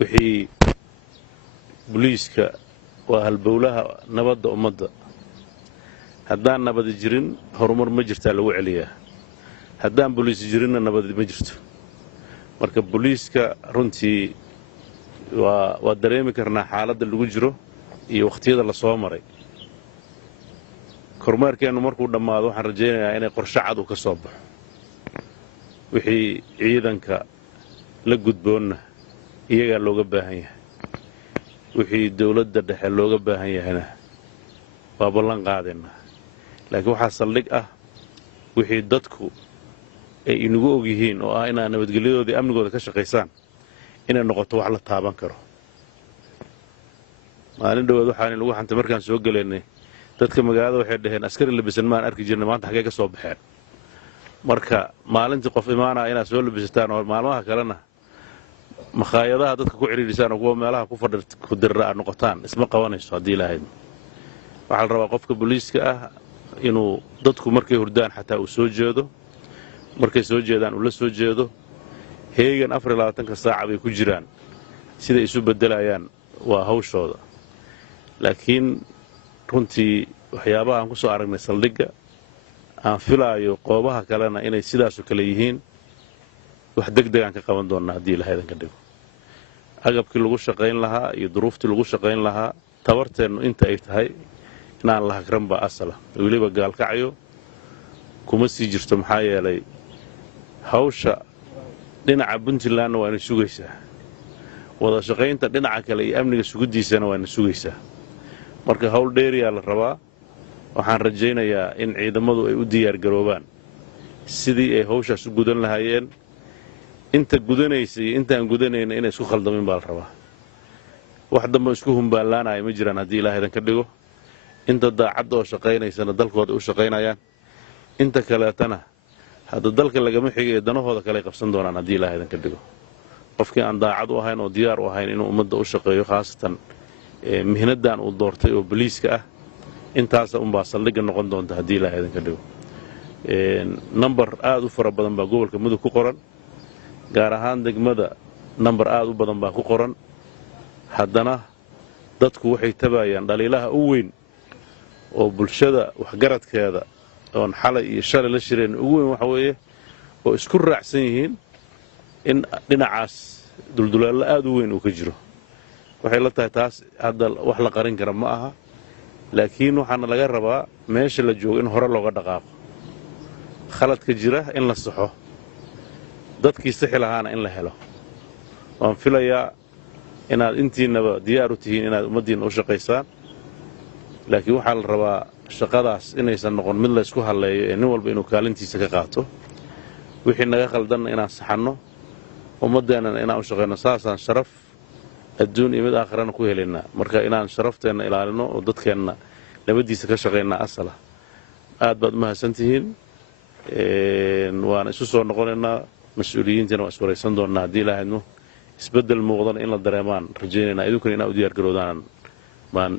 wixii booliiska waa halbowlaha nabadda ummadda haddaan nabad jirin horumar ma jirtaa lagu celiyaa haddaan booliis jirinna nabad ma jirto marka booliiska runtii waa dareemi karnaa xaaladda lagu jiro iyo waqtiyada la soo maray kormeerkeenu markuu dhammaado waxaan rajaynayaa inay qorshe cad u ka soo baxo wixii ciidanka la gudboonna iyagaa looga baahan yahay wixii dawladda dhexe looga baahan yahayna waa ballan qaadaynaa laakiin waxaa saldhig ah wixii dadku ay inagu og yihiin oo ah inaad nabadgelyadoodii amnigooda ka shaqaysaan inay noqoto wax la taaban karo maalin dhawaad waxaan lagu xantay markaan soo galaynay dadka magaalada waxay dhaheen askari labisan maan arki jirnay maanta xagee ka soo baxeen marka maalintii qof imaanaya inaad soo labisataan oo maalmaha kalena makhaayadaha dadka ku xiriirisaan oo kuwa meelaha ku dirra aad noqotaan isma qabanayso haddii ilaahayd waxaa la rabaa qofka booliiska ah inuu dadku markay hurdaan xataa uu soo jeedo markay soo jeedaan uu la soo jeedo heegan 24 saac bay ku jiraan siday isu beddelayaan waa hawshooda laakiin runtii waxyaabaha aan ku soo aragnay saldhigga aan filaayo qoobaha kalena inay sidaasoo kale yihiin wax degdeg aan ka qaban doonnaa haddii ilaahay ka dhigo agabkii lagu shaqayn lahaa iyo duruuftii lagu shaqayn lahaa tabarteennu inta ay tahay inaan la hagran baa asala weliba gaalkacyo kuma sii jirto maxaa yeelay hawsha dhinaca puntlandna waa ina sugaysaa wada shaqaynta dhinaca kale iyo amniga sugiddiisana waa ina sugaysaa marka hawl dheeriyaa la rabaa waxaan rajaynayaa in ciidamadu ay u diyaargaroobaan sidii ay hawshaas u gudan lahaayeen inta gudanaysa iyo intaan gudanayna inay isku khaldamin baa la rabaa wax dambe isku humbaanlaanaya ma jiraan haddii ilaahaydan ka dhigo inta daacadda oo shaqaynaysana dalkooda u shaqaynayaan inta kaleetana hadda dalka lagama xigayo danahooda kale ay qabsan doonaan haddii ilaahaydan ka dhigo qofkii aan daacad u ahayn oo diyaar u ahayn inuu ummadda u shaqeeyo khaasatan mihnadan uu doortay oo booliiska ah intaasa unbaa saldhigga noqon doonta haddii ilaahaydan ka dhigo nambar aad u fara badan baa gobolka mudug ku qoran gaar ahaan degmada nambar aad u badan baa ku qoran haddana dadku waxay tabayaan dhaliilaha u weyn oo bulshada waxgaradkeeda oon xalay iyo shalay la shireen ugu weyn waxa weeye oo isku raacsan yihiin in dhinacaas duldulaallo aad u weyn uu ka jiro waxay la tahay taas hadda wax la qarin kara ma aha laakiin waxaana laga rabaa meesha la joogo in hore looga dhaqaaqo khaladka jira in la saxo dadkii sixi lahaana in la helo waan filayaa inaad intiinaba diyaar u tihiin inaad ummaddiinna u shaqaysaan laakiin waxaa la rabaa shaqadaas inaysan noqon mid la ysku halleeyo ee nin walba inuu kaalintiisa ka qaato wixii naga khaldanna inaan saxanno ummaddeennana inaan u shaqayno saasaan sharaf adduun iyo mid aakhirana ku helaynaa marka inaan sharafteenna ilaalino oo dadkeenna nabaddiisa ka shaqaynaa asala aad baad u mahadsantihiin waana isu soo noqonaynaa mas-uuliyiintiina waa iswaraysan doonnaa haddii ilaahaynu isbeddel muuqdana in la dareemaan rajaynaynaa idinkuna inaa u diyaargaroodaan baan